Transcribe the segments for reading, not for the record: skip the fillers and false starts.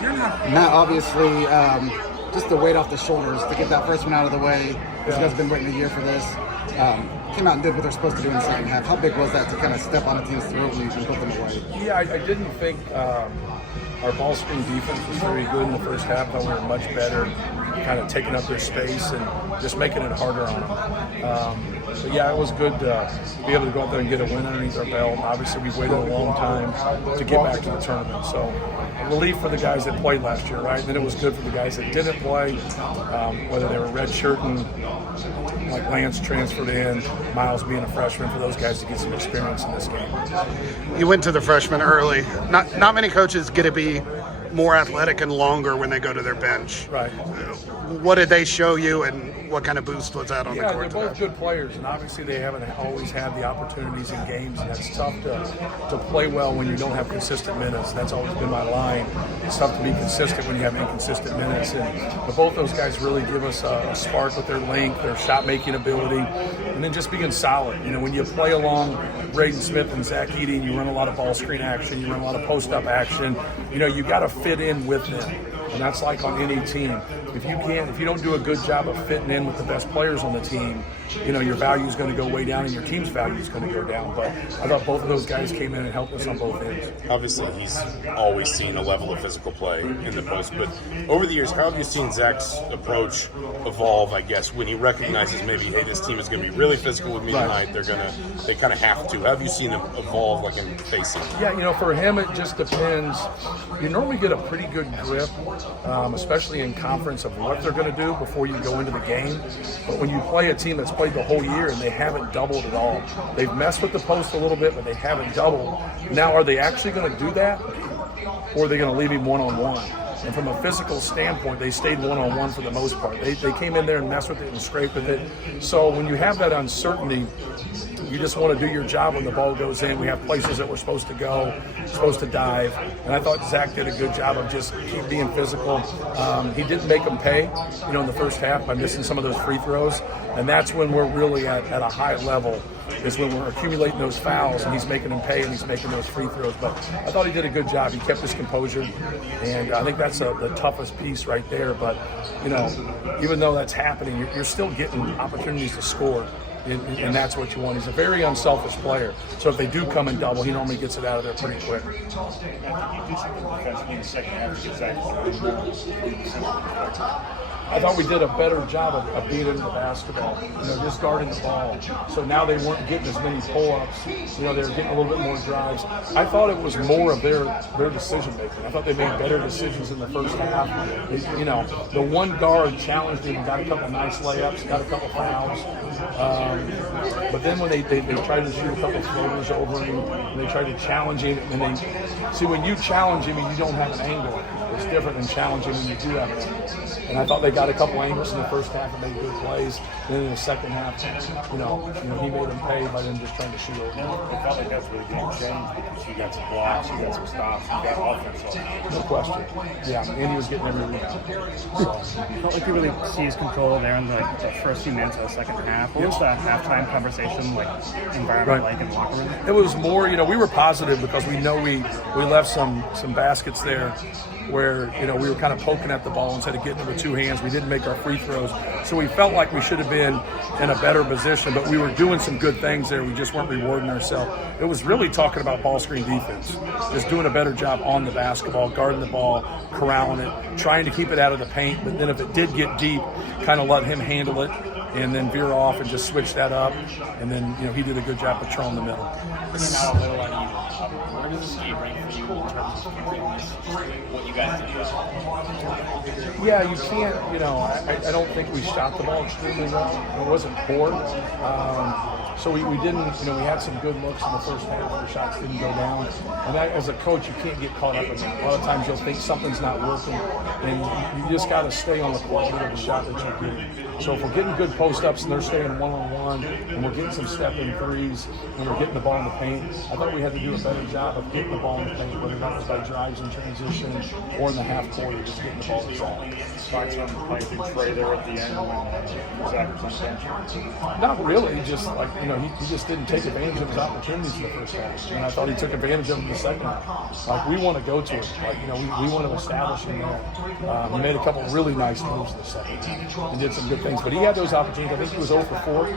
Matt, obviously, just the weight off the shoulders to get that first one out of the way. You guys have been waiting a year for this. Came out and did what they're supposed to do in the second half. How big was that to kind of step on a team's throat and put them away? Yeah, I didn't think our ball screen defense was very good in the first half. I thought we were much better, kind of taking up their space and just making it harder on them. But yeah, it was good to be able to go out there and get a win underneath our belt. Obviously, we've waited a long time to get back to the tournament. So, relief for the guys that played last year, right? And then it was good for the guys that didn't play, whether they were redshirting, like Lance transferred in, Miles being a freshman, for those guys to get some experience in this game. You went to the freshmen early. Not many coaches get to be more athletic and longer when they go to their bench. Right. What did they show you, and what kind of boost was that on the court? Yeah, they're both good players, and obviously they haven't always had the opportunities in games, and that's tough to play well when you don't have consistent minutes. That's always been my line. It's tough to be consistent when you have inconsistent minutes, but both those guys really give us a spark with their length, their shot-making ability, and then just being solid. You know, when you play along Braden Smith and Zach Edey, and you run a lot of ball screen action, you run a lot of post-up action, you know, you got to fit in with them. And that's like on any team. If you don't do a good job of fitting in with the best players on the team, you know, your value is going to go way down and your team's value is going to go down. But I thought both of those guys came in and helped us on both ends. Obviously, he's always seen a level of physical play in the post. But over the years, how have you seen Zach's approach evolve, I guess, when he recognizes maybe, hey, this team is going to be really physical with me tonight. They kind of have to. How have you seen him evolve, like in facing? Yeah, you know, for him, it just depends. You normally get a pretty good grip, especially in conference, of what they're going to do before you go into the game. But when you play a team that's played the whole year and they haven't doubled at all, they've messed with the post a little bit, but they haven't doubled. Now, are they actually going to do that, or are they going to leave him one-on-one? And from a physical standpoint, they stayed one-on-one for the most part. They came in there and messed with it and scraped with it. So when you have that uncertainty, you just want to do your job when the ball goes in. We have places that we're supposed to go, supposed to dive. And I thought Zach did a good job of just keep being physical. He didn't make them pay, you know, in the first half by missing some of those free throws. And that's when we're really at a high level, is when we're accumulating those fouls and he's making them pay and he's making those free throws. But I thought he did a good job. He kept his composure. And I think that's the toughest piece right there. But, you know, even though that's happening, you're still getting opportunities to score. And that's what you want. He's a very unselfish player. So if they do come and double, he normally gets it out of there pretty quick. I thought we did a better job of beating the basketball, you know, just guarding the ball. So now they weren't getting as many pull-ups. You know, they were getting a little bit more drives. I thought it was more of their decision-making. I thought they made better decisions in the first half. You know, the one guard challenged him and got a couple nice layups, got a couple fouls. But then when they tried to shoot a couple floaters over him, and they tried to challenge him, and when you challenge him and you don't have an angle, it's different than challenging when you do have an angle. And I thought they got a couple angles in the first half and made good plays. And then in the second half, you know, he made them pay by them just trying to shoot over. It felt like that's really game change because you got some blocks, you got some stops, you got offense on. No question. Yeah, and he was getting every rebound. So. You felt like you really seized control there in the first few minutes of the second half. What was the halftime conversation environment like in the locker room? It was more, you know, we were positive because we know we left some baskets there where, you know, we were kind of poking at the ball instead of getting it with two hands. We didn't make our free throws. So we felt like we should have been in a better position, but we were doing some good things there. We just weren't rewarding ourselves. It was really talking about ball screen defense, just doing a better job on the basketball, guarding the ball, corralling it, trying to keep it out of the paint. But then if it did get deep, kind of let him handle it and then veer off and just switch that up. And then, you know, he did a good job patrolling the middle. Where does this game rank for you in terms of completeness, what you guys did well? Yeah, you can't, you know, I don't think we shot the ball extremely well. It wasn't poor. So we didn't, you know, we had some good looks in the first half. The shots didn't go down. And that, as a coach, you can't get caught up in that. A lot of times you'll think something's not working, and you just got to stay on the quality of the shot that you're getting. So if we're getting good post-ups and they're staying one-on-one, and we're getting some step-in threes, and we're getting the ball in the paint, I thought we had to do a better job of getting the ball in the paint, whether that was by drives in transition or in the half court, or just getting the ball inside. Find some play through Trey there at the end when Zach was on the bench. Not really, just like, you he just didn't take advantage of his opportunities in the first half. And I thought he took advantage of them in the second half. Like, we want to go to it. Like, we want to establish him there. He made a couple really nice moves in the second half and did some good things. But he had those opportunities. I think he was 0 for 4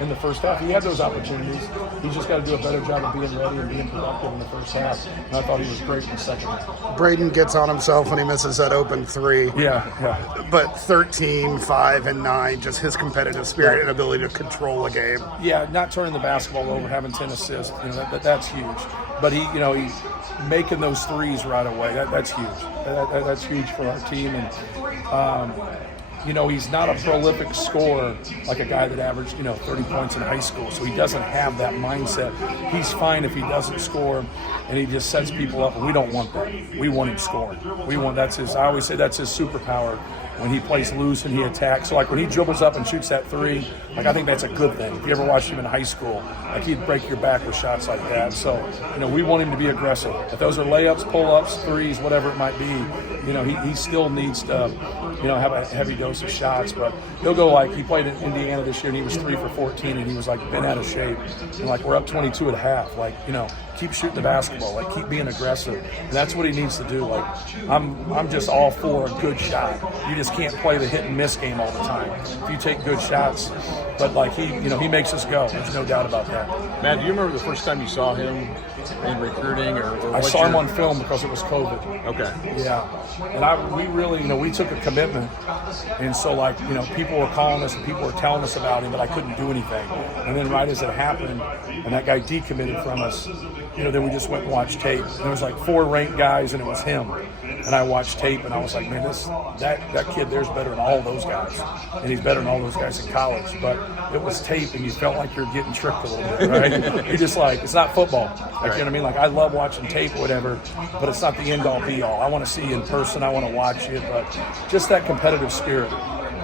in the first half. He had those opportunities. He's just got to do a better job of being ready and being productive in the first half. And I thought he was great in the second half. Braden gets on himself when he misses that open 3. Yeah. But 13, 5, and 9, just his competitive spirit and ability to control a game. Yeah, not turning the basketball over, having 10 assists, that's huge. But he making those threes right away, that's huge. That's huge for our team. And he's not a prolific scorer like a guy that averaged 30 points in high school. So he doesn't have that mindset. He's fine if he doesn't score, and he just sets people up. And we don't want that. We want him scoring. I always say that's his superpower. When he plays loose and he attacks. So, like, when he dribbles up and shoots that 3, like, I think that's a good thing. If you ever watched him in high school, like, he'd break your back with shots like that. So, we want him to be aggressive. If those are layups, pull-ups, 3s, whatever it might be, he still needs to, have a heavy dose of shots. But he'll go, like, he played in Indiana this year, and he was 3 for 14, and he was, like, bent out of shape. And, like, we're up 22 at half. Like, keep shooting the basketball. Like, keep being aggressive. And that's what he needs to do. Like, I'm just all for a good shot. You just can't play the hit and miss game all the time. If you take good shots, but like he makes us go. There's no doubt about that. Matt, do you remember the first time you saw him in recruiting, or I saw him on film because it was COVID. Okay. Yeah, and we really, we took a commitment, and so like people were calling us and people were telling us about him, but I couldn't do anything. And then right as it happened, and that guy decommitted from us, then we just went and watched tape. And there was like 4 ranked guys, and it was him. And I watched tape, and I was like, man, that kid there's better than all those guys, and he's better than all those guys in college. But it was tape, and you felt like you're getting tricked a little bit, right? You're just like, it's not football. Like, you know what I mean? Like, I love watching tape, whatever, but it's not the end-all, be-all. I want to see you in person. I want to watch it, but just that competitive spirit.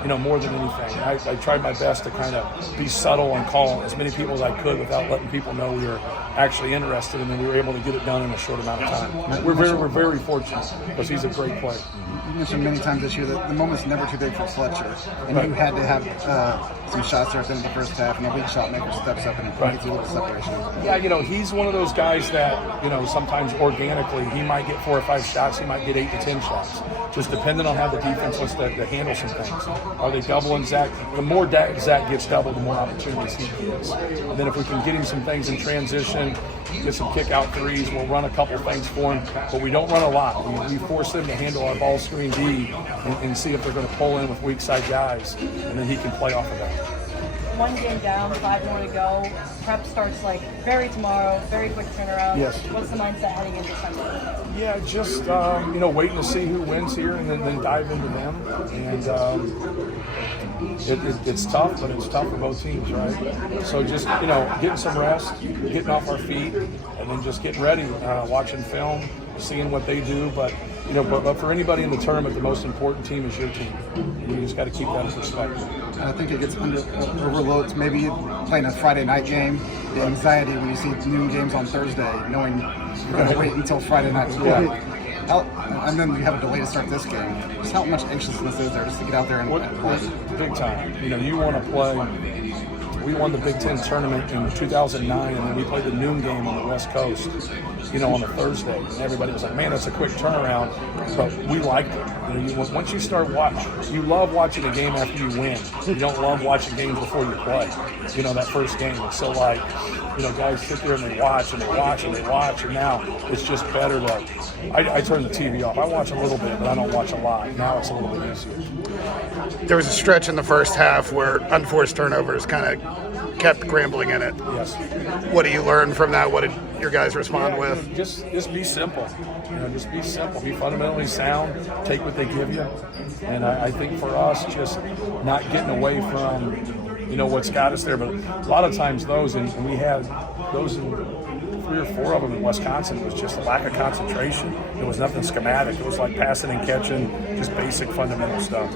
More than anything. I tried my best to kind of be subtle and call as many people as I could without letting people know we were actually interested, and then we were able to get it done in a short amount of time. We're very fortunate because he's a great player. You mentioned many times this year that the moment's never too big for Fletcher, and you had to have some shots there at the end of the first half, and a big shot maker steps up and gets a little separation. Yeah, he's one of those guys that, sometimes organically he might get 4 or 5 shots, he might get 8 to 10 shots, just depending on how the defense wants to handle some things. Are they doubling Zach? The more Zach gets doubled, the more opportunities he gets. And then if we can get him some things in transition, get some kick-out threes, we'll run a couple things for him, but we don't run a lot. We force them to handle our ball screen D and see if they're going to pull in with weak side guys, and then he can play off of that. 1 game down, 5 more to go. Prep starts like tomorrow, very quick turnaround. Yes. What's the mindset heading into Sunday? Yeah, just waiting to see who wins here, and then dive into them. And it's tough, but it's tough for both teams, right? So just getting some rest, getting off our feet, and then just getting ready, watching film, seeing what they do. But but for anybody in the tournament, the most important team is your team. You just got to keep that in perspective. And I think it gets overlooked. Maybe playing a Friday night game, the anxiety when you see noon games on Thursday, knowing you're going to wait until Friday night to play. And then you have a delay to start this game. Just how much anxiousness is there just to get out there and play? Big time. You want to play. We won the Big Ten tournament in 2009, and then we played the noon game on the West Coast, on a Thursday. And everybody was like, man, that's a quick turnaround. But we liked it. Once you start watching, you love watching a game after you win. You don't love watching games before you play, that first game. And so, guys sit there and they watch and they watch and they watch, and now it's just better to I turn the TV off. I watch a little bit, but I don't watch a lot. Now it's a little bit easier. There was a stretch in the first half where unforced turnovers kind of kept Grambling in it. Yes. What do you learn from that? What did your guys respond with? Just be simple. Just be simple. Be fundamentally sound. Take what they give you. And I think for us, just not getting away from what's got us there. But a lot of times those, and we had those in 3 or 4 of them in Wisconsin, it was just a lack of concentration. It was nothing schematic. It was like passing and catching, just basic fundamental stuff.